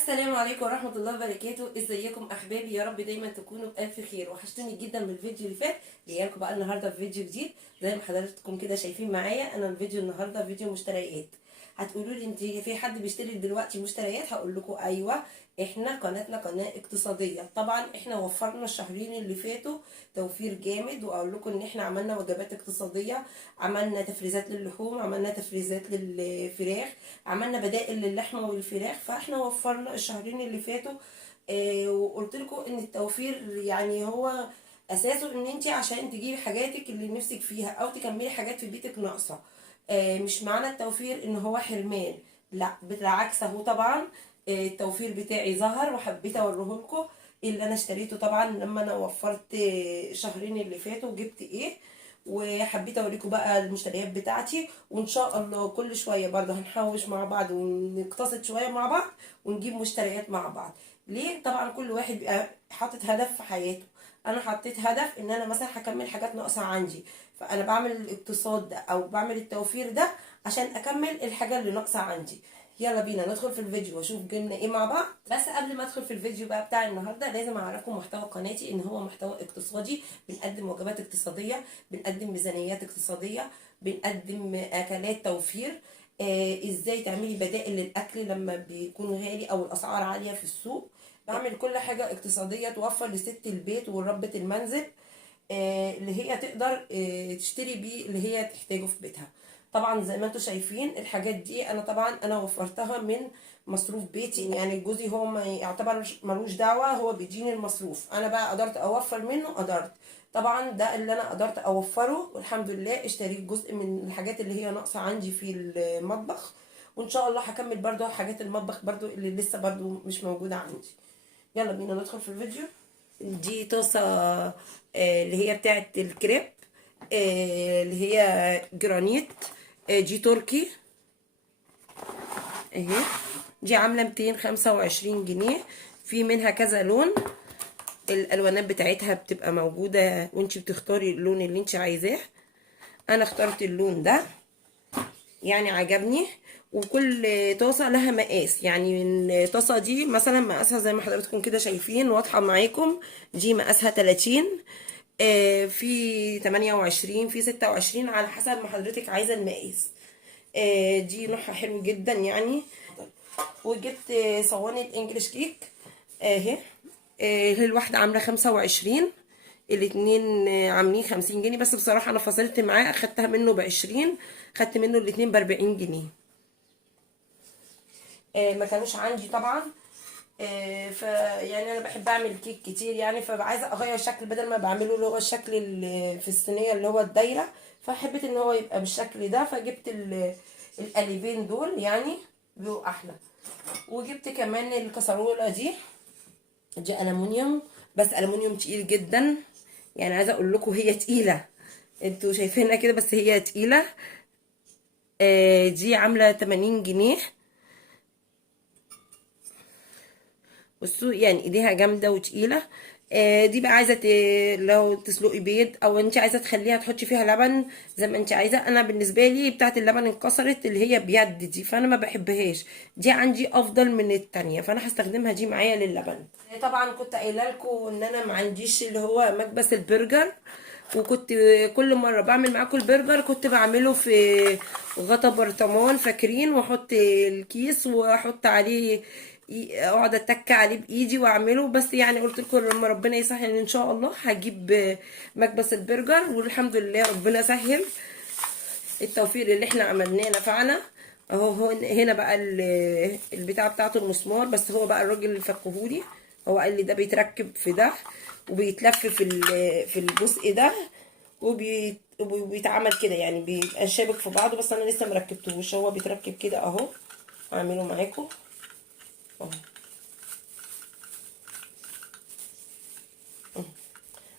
السلام عليكم ورحمة الله وبركاته. ازيكم احبابي؟ يا رب دايما تكونوا بألف خير. وحشتوني جدا من الفيديو اللي فات. جايلكم بقى النهارده في فيديو جديد زي ما حضراتكم كده شايفين معايا. انا الفيديو النهارده فيديو مشتريات. هتقولوا لي انت في حد بيشتري دلوقتي مشتريات؟ هقول لكم ايوه، احنا قناتنا قناه اقتصاديه. طبعا احنا وفرنا الشهرين اللي فاتوا توفير جامد، واقول لكم ان احنا عملنا وجبات اقتصاديه، عملنا تفريزات للحوم، عملنا تفريزات للفراخ، عملنا بدائل للحمه والفراخ. فاحنا وفرنا الشهرين اللي فاتوا. وقلت لكم ان التوفير يعني هو اساسه ان انت عشان تجيبي حاجاتك اللي نفسك فيها او تكملي حاجات في بيتك ناقصه. مش معنى التوفير ان هو حرمان، لا بالعكس. اهو طبعا التوفير بتاعي ظهر وحبيت اوريه لكم اللي انا اشتريته. طبعا لما انا وفرت الشهرين اللي فاتوا جبت ايه، وحبيت اوريكم بقى المشتريات بتاعتي. وان شاء الله كل شويه برضه هنحوش مع بعض ونقتصد شويه مع بعض ونجيب مشتريات مع بعض. ليه؟ طبعا كل واحد بيبقى حاطط هدف في حياته. انا حطيت هدف ان انا مثلا هكمل حاجات ناقصه عندي، فانا بعمل الاقتصاد ده او بعمل التوفير ده عشان اكمل الحاجه اللي ناقصه عندي. يلا بينا ندخل في الفيديو واشوف جبنا ايه مع بعض. بس قبل ما ادخل في الفيديو بقى بتاع النهارده لازم اعرفكم محتوى قناتي ان هو محتوى اقتصادي. بنقدم وجبات اقتصاديه، بنقدم ميزانيات اقتصاديه، بنقدم اكلات توفير. ازاي تعملي بدائل للاكل لما بيكون غالي او الاسعار عاليه في السوق. بعمل كل حاجه اقتصاديه توفر لست البيت وربة المنزل اللي هي تقدر تشتري بيه اللي هي تحتاجه في بيتها. طبعا زي ما انتم شايفين الحاجات دي انا وفرتها من مصروف بيتي. يعني جوزي هو ما يعتبر ملوش دعوه، هو بيديني المصروف، انا بقى قدرت اوفر منه. قدرت طبعا ده اللي انا قدرت اوفره، والحمد لله اشتريت جزء من الحاجات اللي هي ناقصه عندي في المطبخ. وان شاء الله هكمل برضو حاجات المطبخ برضو اللي لسه برضو مش موجوده عندي. يلا بينا ندخل في الفيديو. دي طاسة اللي هي بتاعت الكريب، اللي هي جرانيت، دي تركي اهي. دي عاملة 225 جنيه. في منها كذا لون، الالوانات بتاعتها بتبقى موجودة وانت بتختاري اللون اللي انت عايزاه. انا اخترت اللون ده يعني عجبني. وكل طاسة لها مقاس، يعني الطاسة دي مثلا مقاسها زي ما حضراتكم كده شايفين واضحة معاكم. دي مقاسها 30، في 28، في 26، على حسب ما حضرتك عايزة المقاس. دي نوعها حلو جدا يعني. وجبت صواني الانجليش كيك اهي. الواحدة عاملة 25، الاتنين عاملين 50 جنيه. بس بصراحة انا فصلت معاه اخدتها منه ب20، خدت منه الاتنين ب40 جنيه. ما كانوش عندي طبعا. فيعني انا بحب اعمل كيك كتير يعني، فعايزه اغير شكل بدل ما بعمله اللي هو الشكل اللي في الصينيه اللي هو الدايره. فحبيت ان هو يبقى بالشكل ده، فجبت القالبين دول يعني بيبقوا احلى. وجبت كمان الكسرولة دي ألمونيوم، بس ألمونيوم تقيل جدا. يعني عايزة اقول لكم هي تقيلة، انتوا شايفينها كده بس هي تقيلة. دي عاملة 80 جنيه. بصوا يعني ايديها جامدة وتقيلة. دي بقى عايزة لو تسلقي بيض او انت عايزة تخليها تحطي فيها لبن زي ما انت عايزة. انا بالنسبة لي بتاعت اللبن انكسرت اللي هي بيد دي، فانا ما بحبهاش. دي عندي افضل من التانية، فانا هستخدمها دي معايا للبن. طبعا كنت قايله لكم ان انا ما عنديش اللي هو مكبس البرجر، وكنت كل مره بعمل معاكم البرجر كنت بعمله في غطا برطمان فاكرين، واحط الكيس واحط عليه اقعد اتك عليه بايدي واعمله. بس يعني قلت لكم لما ربنا يسهل ان شاء الله هجيب مكبس البرجر، والحمد لله ربنا سهل. التوفير اللي احنا عملناه نفعنا. اهو هنا بقى البتاع بتاعته المسمار، بس هو بقى الراجل اللي فكهولي هو قال لي ده بيتركب في ده وبيتلف في الجزء ده وبيتعمل كده، يعني بيبقى شابك في بعضه. بس انا لسه مركبتهوش، هو بيتركب كده اهو. هعمله معاكم اهو.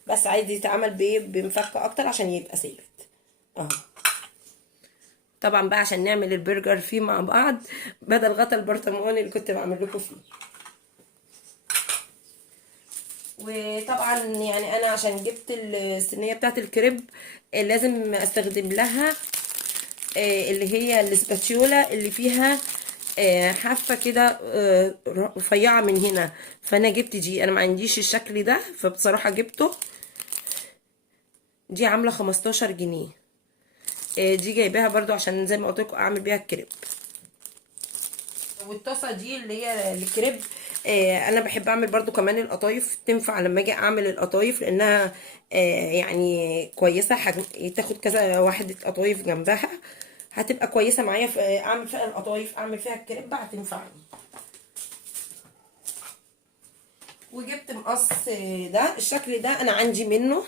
بس عايز يتعمل بمفك اكتر عشان يبقى ثابت اهو. طبعا بقى عشان نعمل البرجر فيه مع بعض بدل غطا البرطمان اللي كنت بعمل لكم فيه. وطبعا يعني انا عشان جبت الصينيه بتاعت الكريب لازم استخدم لها اللي هي الاسباتيولا اللي فيها حافه كده رفيعه من هنا، فانا جبت دي. انا ما عنديش الشكل ده فبصراحه جبته. دي عامله 15 جنيه. دي جايباها برضو عشان زي ما قلت لكم اعمل بيها الكريب. والطاسه دي اللي هي الكريب، انا بحب اعمل برضو كمان القطايف، تنفع لما اجي اعمل القطايف لانها يعني كويسه، تاخد كذا واحده قطايف جنبها، هتبقى كويسه معايا في اعمل فيها القطايف، اعمل فيها الكريب، هتنفعني. وجبت مقص ده، الشكل ده انا عندي منه،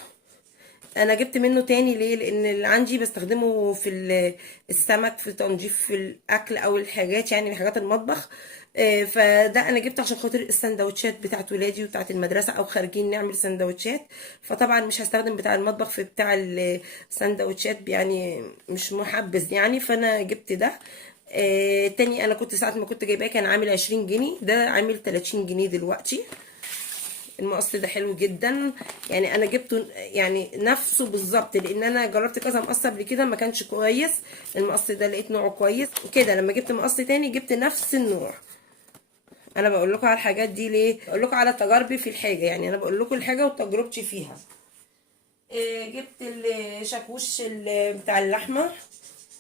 انا جبت منه تاني ليه؟ لان اللي عندي بستخدمه في السمك، في تنظيف في الاكل او الحاجات، يعني حاجات المطبخ. فده انا جبته عشان خاطر السندوتشات بتاعت ولادي وبتاعت المدرسه، او خارجين نعمل سندوتشات، فطبعا مش هستخدم بتاع المطبخ في بتاع السندوتشات، يعني مش محبذ يعني، فانا جبت ده. تاني انا كنت ساعه ما كنت جايباه كان عامل 20 جنيه، ده عامل 30 جنيه دلوقتي. المقص ده حلو جدا، يعني انا جبته يعني نفسه بالظبط، لان انا جربت كذا مقص قبل كده ما كانش كويس. المقص ده لقيت نوعه كويس كده، لما جبت مقص تاني جبت نفس النوع. انا بقول لكم على الحاجات دي ليه؟ بقول لكم على تجاربي في الحاجه، يعني انا بقول لكم الحاجه وتجربتي فيها. جبت الشاكوش بتاع اللحمه،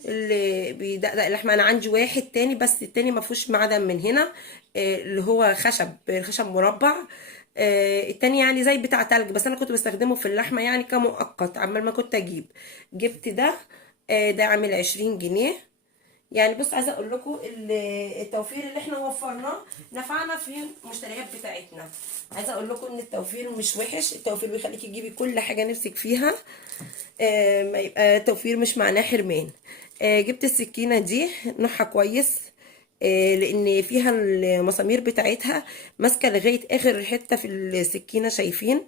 اللي بيدقدق اللحمه. انا عندي واحد تاني بس التاني ما فيهوش معدن من هنا، اللي هو خشب مربع. التاني يعني زي بتاع تلج، بس انا كنت بستخدمه في اللحمه يعني كمؤقت عمال ما كنت اجيب. جبت ده، ده عامل 20 جنيه. يعني بص، عايزه اقول لكم التوفير اللي احنا وفرناه نفعنا في المشتريات بتاعتنا. عايزه اقول لكم ان التوفير مش وحش، التوفير بيخليكي تجيبي كل حاجه نفسك فيها. ما يبقى توفير مش معناه حرمان. جبت السكينه دي، نوعها كويس، لان فيها المسامير بتاعتها ماسكه لغايه اخر حته في السكينه، شايفين؟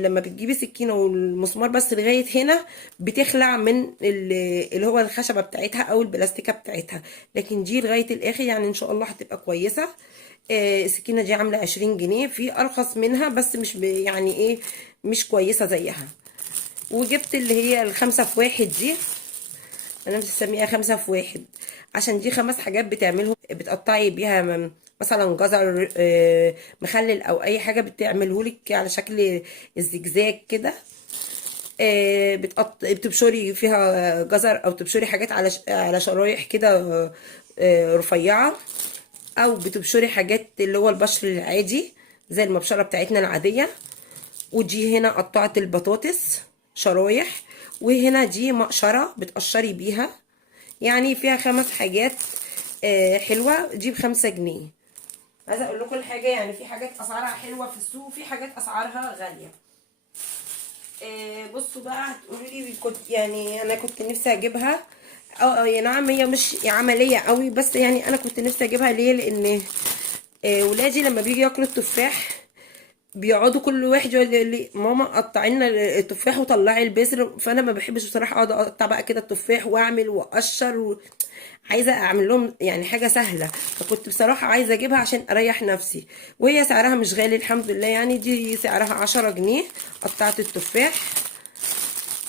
لما بتجيبي سكينه والمسمار بس لغايه هنا بتخلع من اللي هو الخشبه بتاعتها او البلاستيكه بتاعتها، لكن دي لغايه الاخر يعني ان شاء الله هتبقى كويسه. السكينه دي عامله 20 جنيه، في ارخص منها بس مش يعني ايه، مش كويسه زيها. وجبت اللي هي الخمسة في واحد دي، انا مسميها 5 في 1 عشان دي 5 حاجات بتعملهم، بتقطعي بيها مثلا جزر، مخلل او اي حاجه بتعملهولك على شكل الزجزاج كده. بتبشري فيها جزر، او تبشري حاجات على شرايح كده رفيعه، او بتبشري حاجات اللي هو البشر العادي زي المبشره بتاعتنا العاديه. ودي هنا قطعة البطاطس شرايح، وهنا دي مقشرة بتقشري بيها، يعني فيها 5 حاجات حلوة. دي ب5 جنيه. عايزة اقول لكم الحاجة، يعني في حاجات اسعارها حلوة في السوق، وفي حاجات اسعارها غالية. بصوا بقى، هتقولوا لي كنت يعني انا كنت نفسي اجيبها، يا نعم هي مش عملية قوي، بس يعني انا كنت نفسي اجيبها ليه؟ لان ولادي لما بيجي ياكلوا التفاح بيقعدوا كل واحد يقول لي ماما قطعي لنا التفاح وطلعي البذر، فانا ما بحبش بصراحه اقعد اقطع بقى كده التفاح واعمل واقشر عايزه اعمل لهم يعني حاجه سهله، فكنت بصراحه عايزه اجيبها عشان اريح نفسي. وهي سعرها مش غالي الحمد لله، يعني دي سعرها 10 جنيه. قطعت التفاح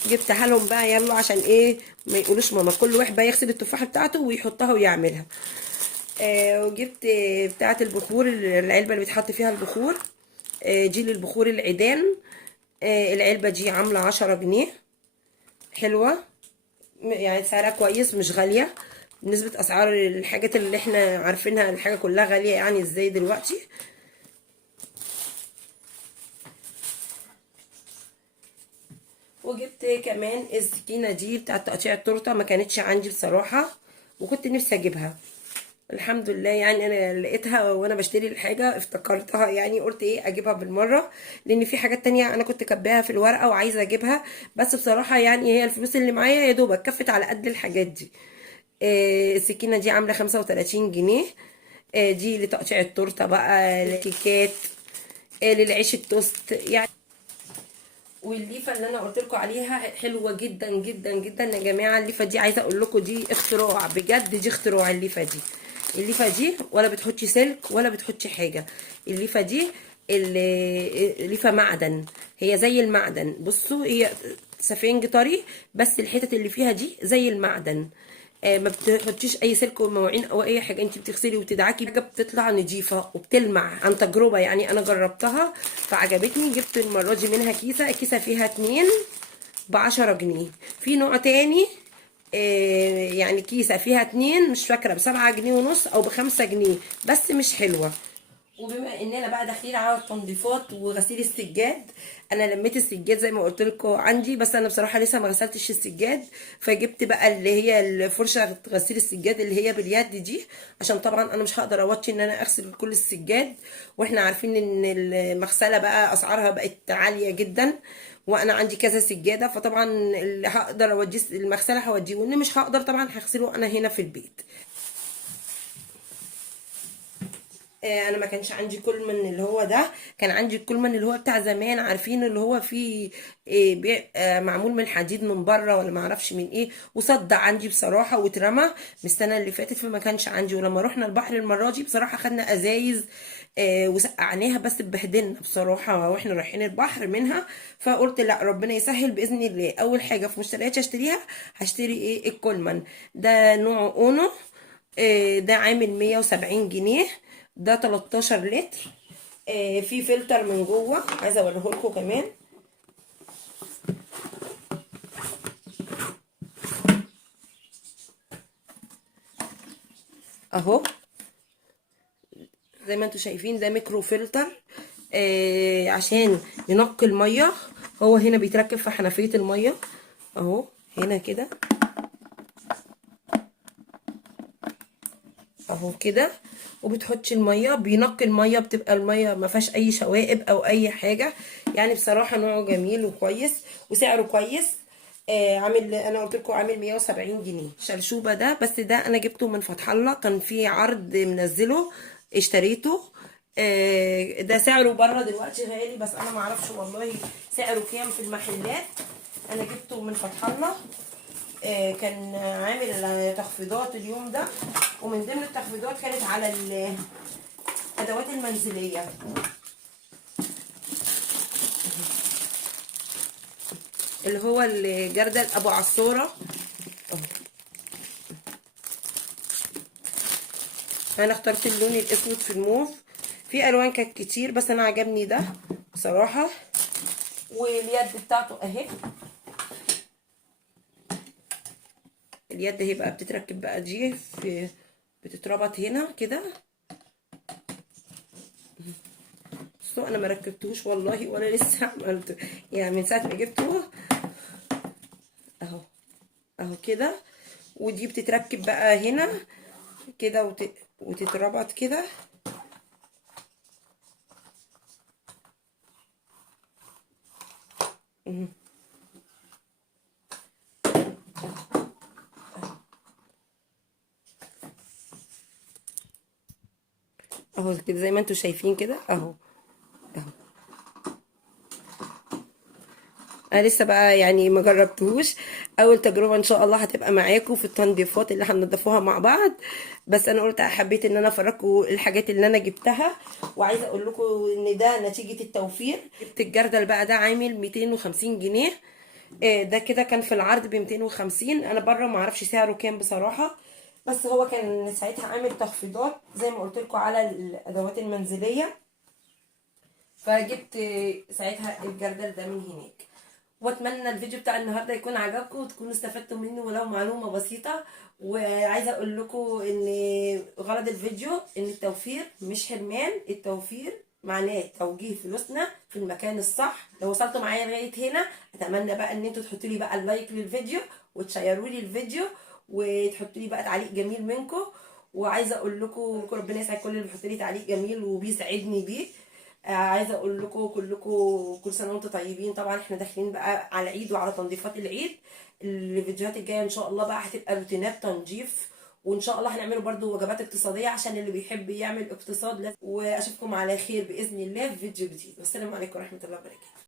جبتها لهم بقى، يلا عشان ايه ما يقولوش ماما، كل واحد بقى يغسل التفاحه بتاعته ويحطها ويعملها. وجبت بتاعه البخور، العلبه اللي بيتحط فيها البخور، دي للبخور العيدان. العلبة دي عاملة 10 جنيه، حلوة يعني سعرها كويس مش غالية بالنسبة أسعار الحاجات اللي احنا عارفينها، الحاجة كلها غالية يعني ازاي دلوقتي. وجبت كمان السكينة دي بتاعت تقطيع التورتة، ما كانتش عندي بصراحة وكنت نفسي اجيبها. الحمد لله يعني انا لقيتها وانا بشتري الحاجه افتكرتها، يعني قلت ايه اجيبها بالمره، لان في حاجات تانية انا كنت كاتباها في الورقه وعايزه اجيبها، بس بصراحه يعني هي الفلوس اللي معايا يا دوبك كفت على قد الحاجات دي. السكينه دي عامله 35 جنيه. دي لتقطيع التورته بقى، الكيكات، للعيش التوست يعني. والليفه اللي انا قلت لكم عليها حلوه جدا جدا جدا يا جماعه. الليفه دي عايزه اقول لكم دي اختراع بجد، دي اختراع الليفه دي. الليفه دي ولا بتحطي سلك ولا بتحطي حاجه، الليفه دي الليفه معدن، هي زي المعدن. بصوا هي سفنج طري، بس الحتت اللي فيها دي زي المعدن. ما بتحطيش اي سلك ومواعين او اي حاجه، انت بتغسلي وتدعكي حاجه بتطلع نظيفه وبتلمع. عن تجربه يعني انا جربتها فعجبتني، جبت المره دي منها كيسه، الكيسه فيها 2 ب10 جنيه. في نوع تاني يعني كيسه فيها 2 مش فاكره ب7 جنيه ونص او ب5 جنيه، بس مش حلوه. وبما اننا بقى داخلين على التنظيفات وغسيل السجاد، انا لميت السجاد زي ما قلت لكم عندي، بس انا بصراحه لسه ما غسلتش السجاد. فجبت بقى اللي هي الفرشه غسيل السجاد اللي هي باليد دي، عشان طبعا انا مش هقدر اوطي ان انا اغسل كل السجاد، واحنا عارفين ان المغسله بقى اسعارها بقت عاليه جدا، وانا عندي كذا سجاده، فطبعا اللي هقدر اوديه المغسله هوديه، واللي مش هقدر طبعا هغسله انا هنا في البيت. انا ما كانش عندي كولمن اللي هو ده، كان عندي الكولمن اللي هو بتاع زمان، عارفين اللي هو فيه معمول من حديد من بره ولا ما اعرفش من ايه، وصدع عندي بصراحه واترمى من السنه اللي فاتت، فما كانش عندي. ولما رحنا البحر المره دي بصراحه خدنا ازايز وسقعناها، بس اتبهدلنا بصراحه واحنا رايحين البحر منها. فقلت لا، ربنا يسهل باذن الله. اول حاجه في مشتريات اشتريها، هشتري ايه؟ الكولمن ده نوعه اونو. ده عامل 170 جنيه، ده 13 لتر. في فلتر من جوه، عايزه اوريه لكم كمان اهو. زي ما انتم شايفين ده ميكرو فلتر عشان ينقي الميه. هو هنا بيتركب في حنفيه الميه اهو، هنا كده اهو كده، وبتحطي الميه بينقي الميه، بتبقى الميه ما فيهاش اي شوائب او اي حاجه. يعني بصراحه نوعه جميل وكويس وسعره كويس. عامل، انا قلت لكم عامل 170 جنيه. شلشوبه ده، بس ده انا جبته من فتح الله، كان في عرض منزله اشتريته. ده سعره بره دلوقتي غالي، بس انا ما اعرفش والله سعره كام في المحلات. انا جبته من فتح الله، كان عامل تخفيضات اليوم ده، ومن ضمن التخفيضات كانت على الادوات المنزليه. اللي هو الجردل ابو عصوره اهو. انا اخترت اللون الاسود في الموف، في الوان كانت كتير بس انا عجبني ده بصراحه. واليد بتاعته اهي، اليد هي بقى بتتركب بقى دي في، بتتربط هنا كده. بصوا انا ما ركبتوش والله ولا لسه عملته، يعني من ساعه ما جبته اهو اهو كده. ودي بتتركب بقى هنا كده وتتربط كده اهو كده زي ما انتوا شايفين كده اهو اهو. انا لسه بقى يعني ما جربتهوش، اول تجربه ان شاء الله هتبقى معاكم في التنظيفات اللي هننضفوها مع بعض. بس انا قلت حبيت ان انا افرجكم الحاجات اللي انا جبتها، وعايزه اقول لكم ان ده نتيجه التوفير. جبت الجردل بقى ده عامل 250 جنيه. ده كده كان في العرض ب 250، انا بره ما اعرفش سعره كام بصراحه، بس هو كان ساعتها عامل تخفيضات زي ما قلت لكم على الادوات المنزليه، فجبت ساعتها الجردل ده من هناك. واتمنى الفيديو بتاع النهارده يكون عجبكم وتكونوا استفدتوا منه ولو معلومه بسيطه. وعايزه اقول لكم ان غرض الفيديو ان التوفير مش حرمان، التوفير معناه توجيه فلوسنا في المكان الصح. لو وصلتوا معايا لغايه هنا، اتمنى بقى ان انتوا تحطوا لي بقى اللايك للفيديو وتشيروا لي الفيديو وتحطوا لي بقى تعليق جميل منكم. وعايزه اقول لكم ربنا يسعد كل اللي بيحط لي تعليق جميل وبيسعدني بيه. عايزه اقول لكم كلكم كل سنه وانتم طيبين. طبعا احنا داخلين بقى على العيد وعلى تنظيفات العيد. الفيديوهات الجايه ان شاء الله بقى هتبقى روتينات تنظيف، وان شاء الله هنعمله برضو وجبات اقتصاديه عشان اللي بيحب يعمل اقتصاد. واشوفكم على خير باذن الله في فيديو جديد، والسلام عليكم ورحمه الله وبركاته.